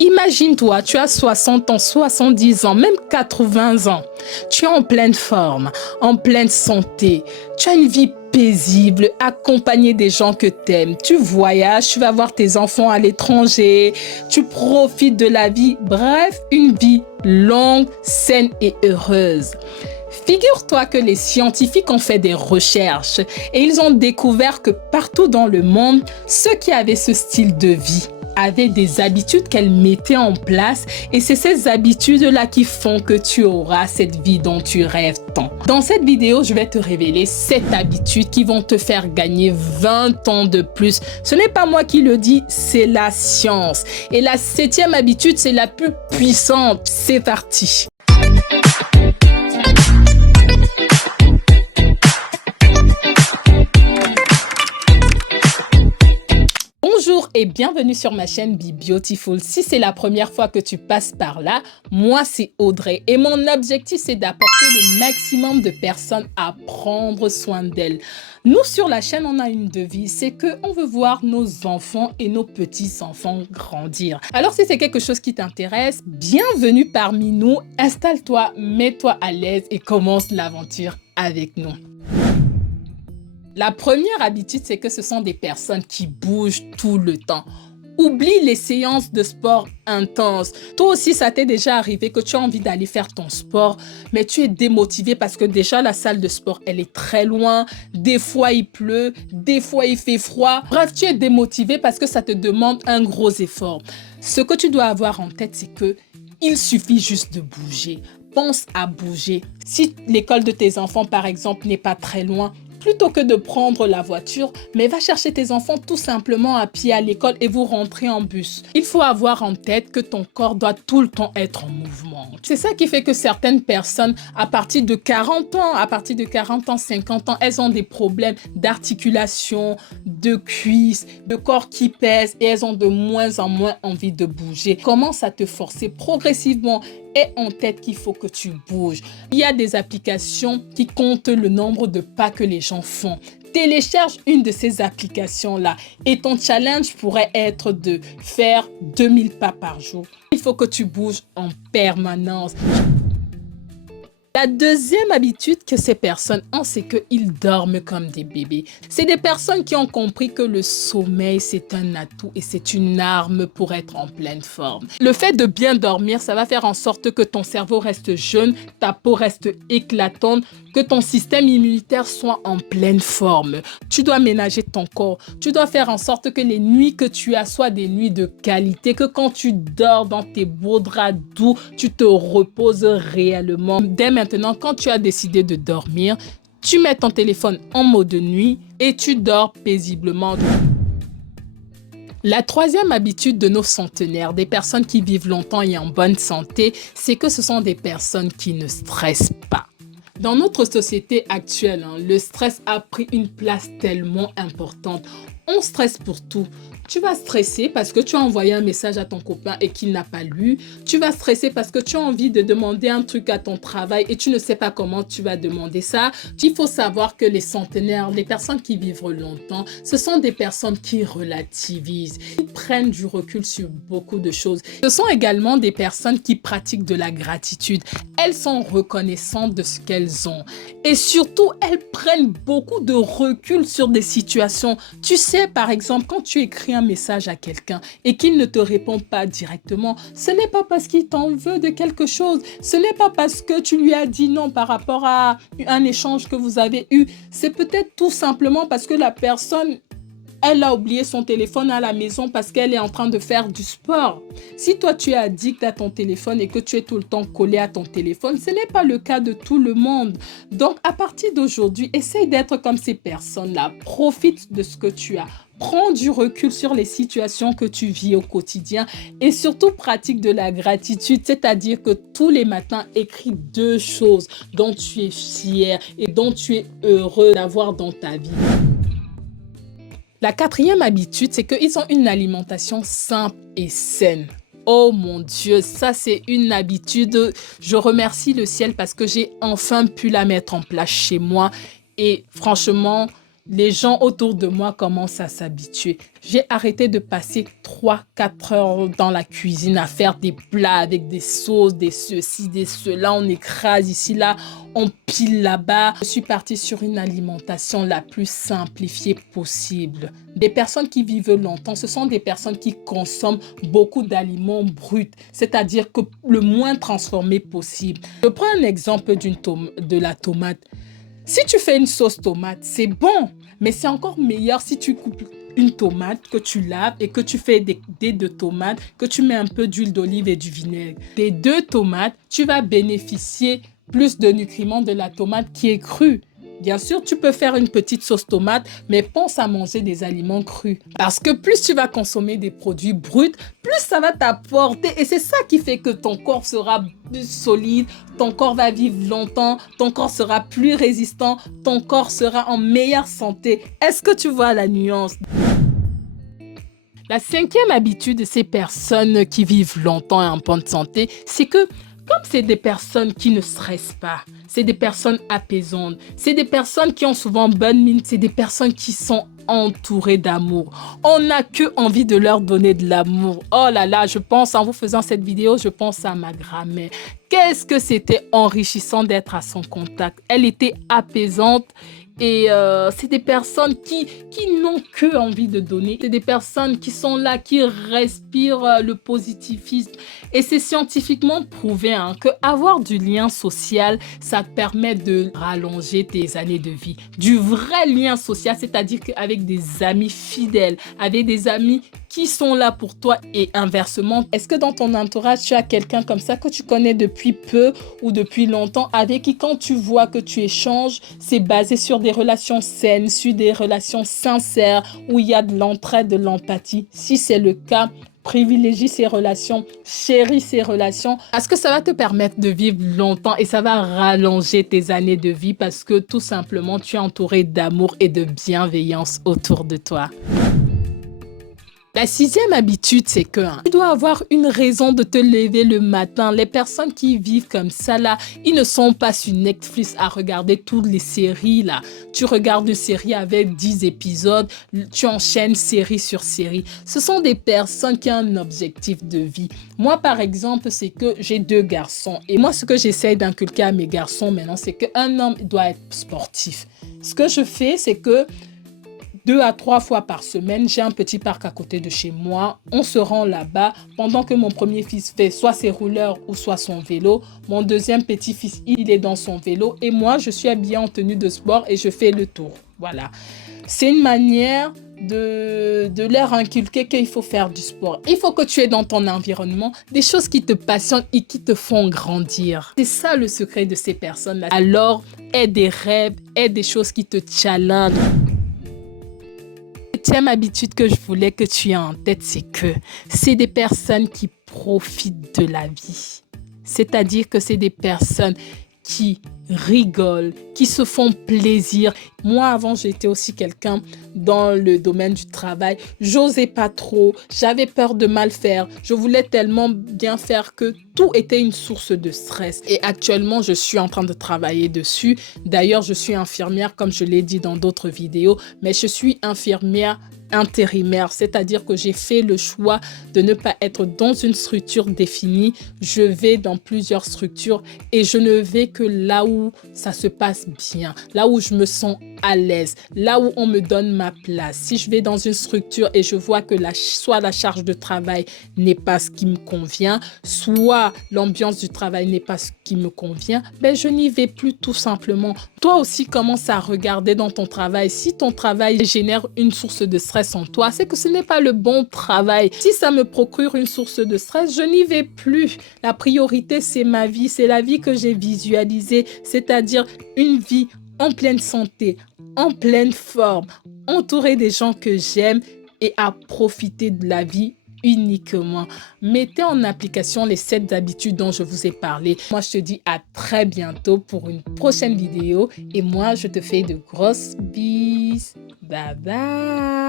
Imagine-toi, tu as 60 ans, 70 ans, même 80 ans. Tu es en pleine forme, en pleine santé. Tu as une vie paisible, accompagné des gens que tu aimes. Tu voyages, tu vas voir tes enfants à l'étranger, tu profites de la vie. Bref, une vie longue, saine et heureuse. Figure-toi que les scientifiques ont fait des recherches et ils ont découvert que partout dans le monde, ceux qui avaient ce style de vie avaient des habitudes qu'elles mettaient en place et c'est ces habitudes-là qui font que tu auras cette vie dont tu rêves tant. Dans cette vidéo, je vais te révéler 7 habitudes qui vont te faire gagner 20 ans de plus. Ce n'est pas moi qui le dis, c'est la science. Et la 7e habitude, c'est la plus puissante. C'est parti. Bonjour et bienvenue sur ma chaîne Be Beautiful. Si c'est la première fois que tu passes par là, moi c'est Audrey et mon objectif c'est d'apporter le maximum de personnes à prendre soin d'elles. Nous sur la chaîne on a une devise, c'est qu'on veut voir nos enfants et nos petits-enfants grandir. Alors si c'est quelque chose qui t'intéresse, bienvenue parmi nous, installe-toi, mets-toi à l'aise et commence l'aventure avec nous. La première habitude, c'est que ce sont des personnes qui bougent tout le temps. Oublie les séances de sport intenses. Toi aussi, ça t'est déjà arrivé que tu as envie d'aller faire ton sport, mais tu es démotivé parce que déjà la salle de sport, elle est très loin. Des fois, il pleut, des fois, il fait froid. Bref, tu es démotivé parce que ça te demande un gros effort. Ce que tu dois avoir en tête, c'est que il suffit juste de bouger. Pense à bouger. Si l'école de tes enfants, par exemple, n'est pas très loin, plutôt que de prendre la voiture, mais va chercher tes enfants tout simplement à pied à l'école et vous rentrez en bus. Il faut avoir en tête que ton corps doit tout le temps être en mouvement. C'est ça qui fait que certaines personnes, à partir de 40 ans, 50 ans, elles ont des problèmes d'articulation, de cuisses, de corps qui pèsent et elles ont de moins en moins envie de bouger. Commence à te forcer progressivement. Aie en tête qu'il faut que tu bouges. Il y a des applications qui comptent le nombre de pas que les gens font. Télécharge une de ces applications-là et ton challenge pourrait être de faire 2000 pas par jour. Il faut que tu bouges en permanence. La deuxième habitude que ces personnes ont, c'est qu'ils dorment comme des bébés. C'est des personnes qui ont compris que le sommeil, c'est un atout et c'est une arme pour être en pleine forme. Le fait de bien dormir, ça va faire en sorte que ton cerveau reste jeune, ta peau reste éclatante, que ton système immunitaire soit en pleine forme. Tu dois ménager ton corps. Tu dois faire en sorte que les nuits que tu as soient des nuits de qualité, que quand tu dors dans tes beaux draps doux, tu te reposes réellement. Dès maintenant, quand tu as décidé de dormir, tu mets ton téléphone en mode nuit et tu dors paisiblement. La troisième habitude de nos centenaires, des personnes qui vivent longtemps et en bonne santé, c'est que ce sont des personnes qui ne stressent pas. Dans notre société actuelle, le stress a pris une place tellement importante. On stresse pour tout. Tu vas stresser parce que tu as envoyé un message à ton copain et qu'il n'a pas lu. Tu vas stresser parce que tu as envie de demander un truc à ton travail et tu ne sais pas comment tu vas demander ça. Il faut savoir que les centenaires, les personnes qui vivent longtemps, ce sont des personnes qui relativisent. Ils prennent du recul sur beaucoup de choses. Ce sont également des personnes qui pratiquent de la gratitude. Elles sont reconnaissantes de ce qu'elles ont. Et surtout, elles prennent beaucoup de recul sur des situations. Tu sais, par exemple, quand tu écris un message à quelqu'un et qu'il ne te répond pas directement, ce n'est pas parce qu'il t'en veut de quelque chose. Ce n'est pas parce que tu lui as dit non par rapport à un échange que vous avez eu. C'est peut-être tout simplement parce que la personne, elle a oublié son téléphone à la maison parce qu'elle est en train de faire du sport. Si toi, tu es addict à ton téléphone et que tu es tout le temps collé à ton téléphone, ce n'est pas le cas de tout le monde. Donc, à partir d'aujourd'hui, essaye d'être comme ces personnes-là. Profite de ce que tu as. Prends du recul sur les situations que tu vis au quotidien et surtout pratique de la gratitude, c'est-à-dire que tous les matins, écris 2 choses dont tu es fier et dont tu es heureux d'avoir dans ta vie. La 4e habitude, c'est qu'ils ont une alimentation simple et saine. Oh mon Dieu, ça c'est une habitude. Je remercie le ciel parce que j'ai enfin pu la mettre en place chez moi. Et franchement, Les gens autour de moi commencent à s'habituer. J'ai arrêté de passer 3-4 heures dans la cuisine à faire des plats avec des sauces, des ceci, des cela. On écrase ici, là, on pile là-bas. Je suis partie sur une alimentation la plus simplifiée possible. Des personnes qui vivent longtemps, ce sont des personnes qui consomment beaucoup d'aliments bruts, c'est-à-dire que le moins transformé possible. Je prends un exemple de la tomate. Si tu fais une sauce tomate, c'est bon, mais c'est encore meilleur si tu coupes une tomate, que tu laves et que tu fais des dés de tomates, que tu mets un peu d'huile d'olive et du vinaigre. Des 2 tomates, tu vas bénéficier plus de nutriments de la tomate qui est crue. Bien sûr, tu peux faire une petite sauce tomate, mais pense à manger des aliments crus. Parce que plus tu vas consommer des produits bruts, plus ça va t'apporter. Et c'est ça qui fait que ton corps sera plus solide, ton corps va vivre longtemps, ton corps sera plus résistant, ton corps sera en meilleure santé. Est-ce que tu vois la nuance? La 5e habitude de ces personnes qui vivent longtemps et en bonne santé, c'est que comme c'est des personnes qui ne stressent pas, c'est des personnes apaisantes, c'est des personnes qui ont souvent bonne mine, c'est des personnes qui sont entourées d'amour. On n'a que envie de leur donner de l'amour. Oh là là, je pense, en vous faisant cette vidéo, je pense à ma grand-mère. Qu'est-ce que c'était enrichissant d'être à son contact. Elle était apaisante. Et c'est des personnes qui n'ont que envie de donner. C'est des personnes qui sont là, qui respirent le positivisme. Et c'est scientifiquement prouvé que avoir du lien social, ça te permet de rallonger tes années de vie. Du vrai lien social, c'est-à-dire qu'avec des amis fidèles, avec des amis qui sont là pour toi et inversement. Est-ce que dans ton entourage, tu as quelqu'un comme ça que tu connais depuis peu ou depuis longtemps, avec qui quand tu vois que tu échanges, c'est basé sur des relations saines, sur des relations sincères, où il y a de l'entraide, de l'empathie? Si c'est le cas, privilégie ces relations, chéris ces relations, parce que ça va te permettre de vivre longtemps et ça va rallonger tes années de vie parce que tout simplement, tu es entouré d'amour et de bienveillance autour de toi. La 6e habitude, c'est que tu dois avoir une raison de te lever le matin. Les personnes qui vivent comme ça, là, ils ne sont pas sur Netflix à regarder toutes les séries, là. Tu regardes une série avec 10 épisodes, tu enchaînes série sur série. Ce sont des personnes qui ont un objectif de vie. Moi, par exemple, c'est que j'ai 2 garçons. Et moi, ce que j'essaie d'inculquer à mes garçons maintenant, c'est qu'un homme doit être sportif. Ce que je fais, c'est que 2 à 3 fois par semaine, j'ai un petit parc à côté de chez moi. On se rend là-bas pendant que mon premier fils fait soit ses rouleurs ou soit son vélo. Mon deuxième petit-fils, il est dans son vélo. Et moi, je suis habillée en tenue de sport et je fais le tour. Voilà. C'est une manière de leur inculquer qu'il faut faire du sport. Il faut que tu aies dans ton environnement des choses qui te passionnent et qui te font grandir. C'est ça le secret de ces personnes-là. Alors, aie des rêves, aie des choses qui te challengent. La 7e habitude que je voulais que tu aies en tête, c'est des personnes qui profitent de la vie. C'est-à-dire que c'est des personnes qui rigolent, qui se font plaisir. Moi, avant, j'étais aussi quelqu'un dans le domaine du travail. J'osais pas trop, j'avais peur de mal faire. Je voulais tellement bien faire que tout était une source de stress. Et actuellement, je suis en train de travailler dessus. D'ailleurs, je suis infirmière, comme je l'ai dit dans d'autres vidéos, mais je suis infirmière intérimaire, c'est-à-dire que j'ai fait le choix de ne pas être dans une structure définie. Je vais dans plusieurs structures et je ne vais que là où ça se passe bien, là où je me sens à l'aise, là où on me donne ma place. Si je vais dans une structure et je vois que soit la charge de travail n'est pas ce qui me convient, soit l'ambiance du travail n'est pas ce qui me convient, ben je n'y vais plus tout simplement. Toi aussi, commence à regarder dans ton travail. Si ton travail génère une source de stress en toi, c'est que ce n'est pas le bon travail. Si ça me procure une source de stress, je n'y vais plus. La priorité, c'est ma vie, c'est la vie que j'ai visualisée, c'est-à-dire une vie en pleine santé, en pleine forme, entourée des gens que j'aime et à profiter de la vie uniquement. Mettez en application les 7 habitudes dont je vous ai parlé. Moi, je te dis à très bientôt pour une prochaine vidéo et moi, je te fais de grosses bises. Bye bye.